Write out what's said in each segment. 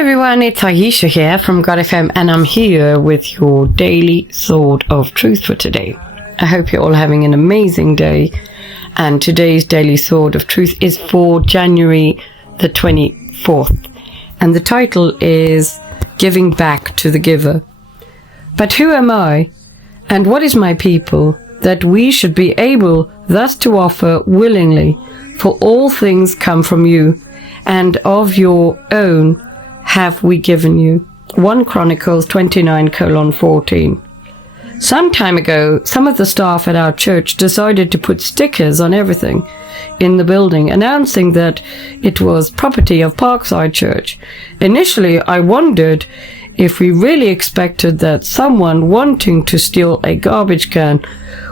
everyone, it's Ayesha here from godfm, and I'm here with your daily sword of truth for today. I hope you're all having an amazing day, and today's daily sword of truth is for January the 24th, and the title is Giving Back to the Giver. But who am I, and what is my people, that we should be able thus to offer willingly? For all things come from you, and of your own have we given you. 1 Chronicles 29:14. Some time ago, some of the staff at our church decided to put stickers on everything in the building, announcing that it was property of Parkside Church. Initially, I wondered if we really expected that someone wanting to steal a garbage can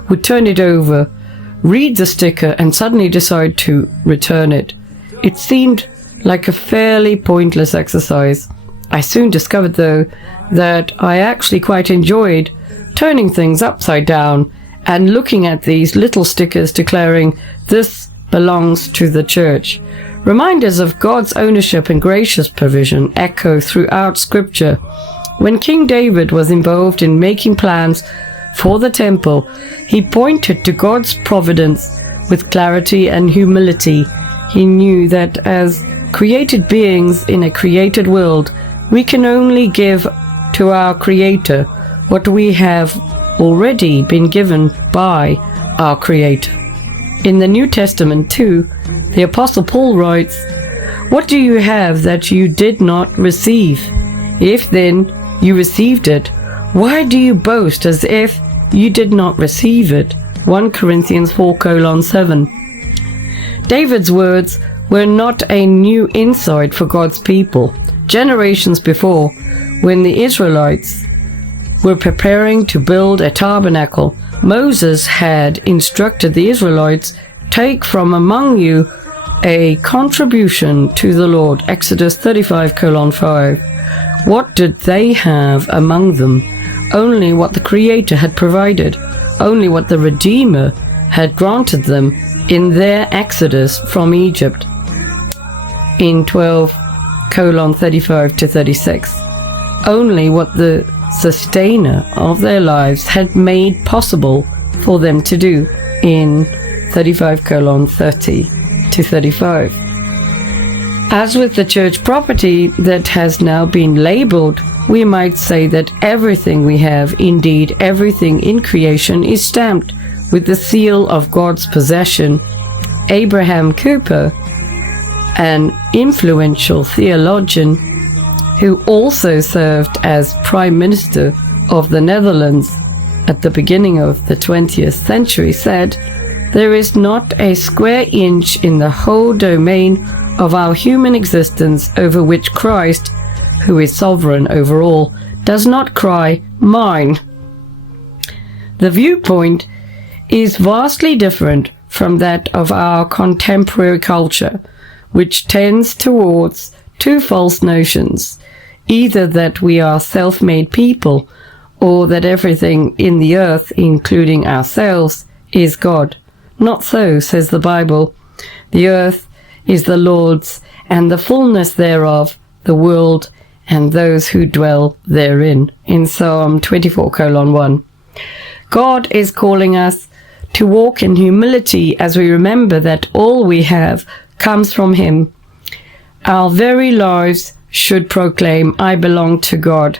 would turn it over, read the sticker, and suddenly decide to return it. It seemed like a fairly pointless exercise. I soon discovered, though, that I actually quite enjoyed turning things upside down and looking at these little stickers declaring, "This belongs to the church." Reminders of God's ownership and gracious provision echo throughout Scripture. When King David was involved in making plans for the temple, he pointed to God's providence with clarity and humility. He knew that as created beings in a created world, we can only give to our Creator what we have already been given by our Creator. In the New Testament too, the Apostle Paul writes, "What do you have that you did not receive? If then you received it, why do you boast as if you did not receive it?" 1 Corinthians 4:7. David's words were not a new insight for God's people. Generations before, when the Israelites were preparing to build a tabernacle, Moses had instructed the Israelites, "Take from among you a contribution to the Lord." Exodus 35:5. What did they have among them? Only what the Creator had provided, only what the Redeemer had granted them in their exodus from Egypt in 12:35-36. Only what the Sustainer of their lives had made possible for them to do in 35:30-35. As with the church property that has now been labeled, we might say that everything we have, indeed everything in creation, is stamped with the seal of God's possession. Abraham Cooper, an influential theologian who also served as Prime Minister of the Netherlands at the beginning of the 20th century, said, "There is not a square inch in the whole domain of our human existence over which Christ, who is sovereign over all, does not cry, 'Mine.'" The viewpoint is vastly different from that of our contemporary culture, which tends towards two false notions: either that we are self-made people, or that everything in the earth, including ourselves, is God. Not so, says the Bible. The earth is the Lord's, and the fullness thereof, the world, and those who dwell therein, in Psalm 24:1. God is calling us to walk in humility as we remember that all we have comes from Him. Our very lives should proclaim, "I belong to God."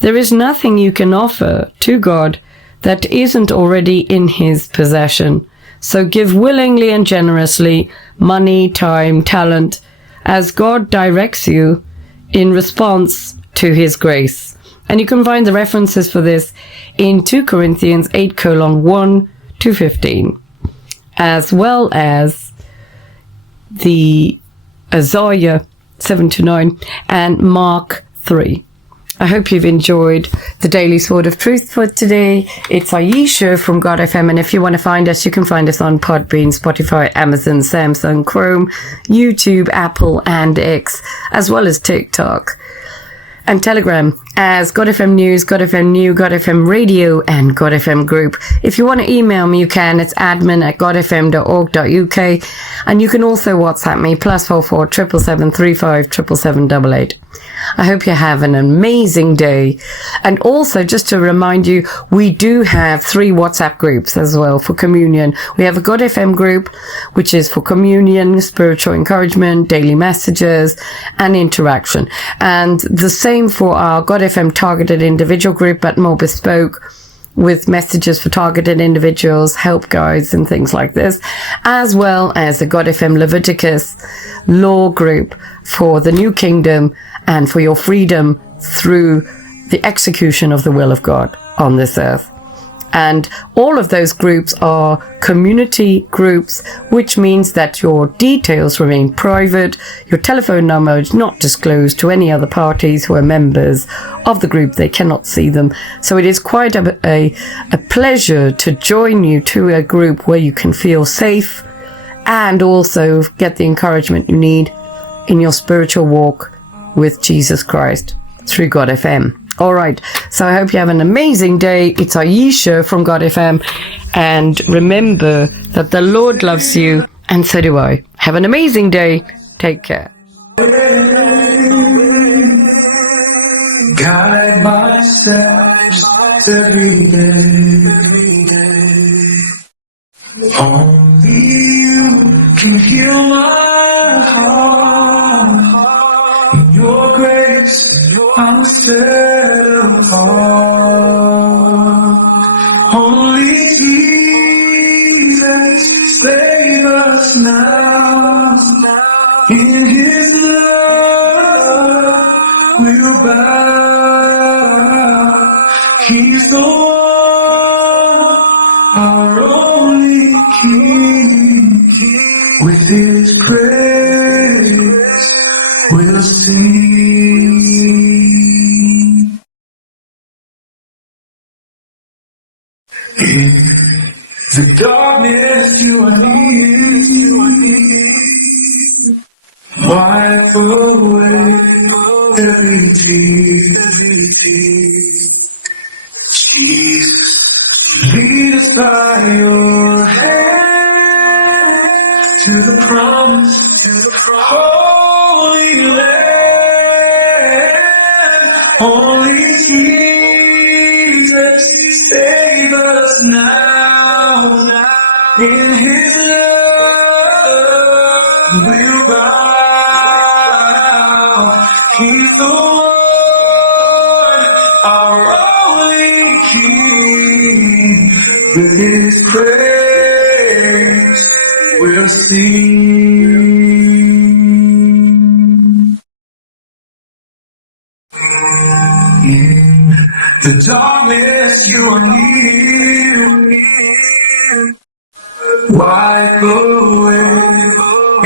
There is nothing you can offer to God that isn't already in His possession. So give willingly and generously, money, time, talent, as God directs you in response to His grace. And you can find the references for this in 2 Corinthians 8:1-15, as well as the Isaiah 7-9 and Mark 3. I hope you've enjoyed the Daily Sword of Truth for today. It's Ayesha from godfm, and if you want to find us, you can find us on Podbean, Spotify, Amazon, Samsung, Chrome, YouTube, Apple, and X, as well as TikTok and Telegram. as God FM News, God FM New, God FM Radio, and God FM Group. If you want to email me, you can. It's admin@godfm.org.uk. And you can also WhatsApp me, +44 777 35 77788. I hope you have an amazing day. And also, just to remind you, we do have 3 WhatsApp groups as well for communion. We have a God FM group, which is for communion, spiritual encouragement, daily messages, and interaction. And the same for our God FM targeted individual group, but more bespoke, with messages for targeted individuals, help guides, and things like this, as well as the God FM Leviticus law group for the new kingdom and for your freedom through the execution of the will of God on this earth. And all of those groups are community groups, which means that your details remain private. Your telephone number is not disclosed to any other parties who are members of the group. They cannot see them. So it is quite a pleasure to join you to a group where you can feel safe and also get the encouragement you need in your spiritual walk with Jesus Christ through God FM. All right, so I hope you have an amazing day. It's Ayesha from God FM, and remember that the Lord loves you, and so do I. Have an amazing day. Take care. Guide my steps every day. Only you can heal my heart. In your grace, I'm set apart. Only Jesus, save us now. In His love, we'll bow. He's the one, our only King. With His praise, we'll sing. In the darkness, you are near. Wipe away every tear. Jesus, lead us by your hand to the promise, Holy Land. Only Jesus, save us now. In His love, we'll bow. He's the one, our only King. With His praise, we'll sing. In the darkness, you are near. Wipe away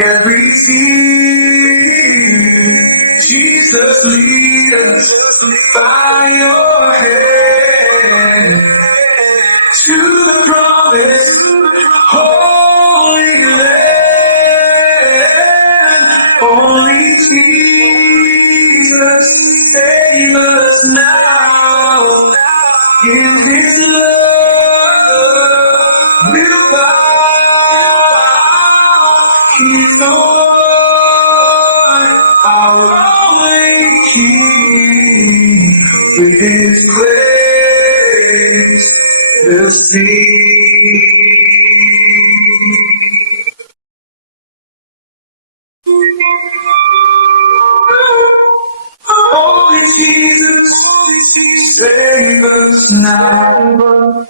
every tear. Jesus, lead us by your hand to the promise, Holy Land. Only Jesus, save us now. In His love, we'll bow. He's the one, our only King. With His praise, we'll sing. Only Jesus, save us now.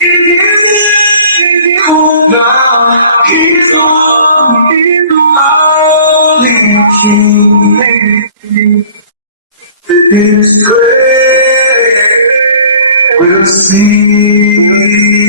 In His name, oh God, He's the one, only King. With His praise, we'll sing.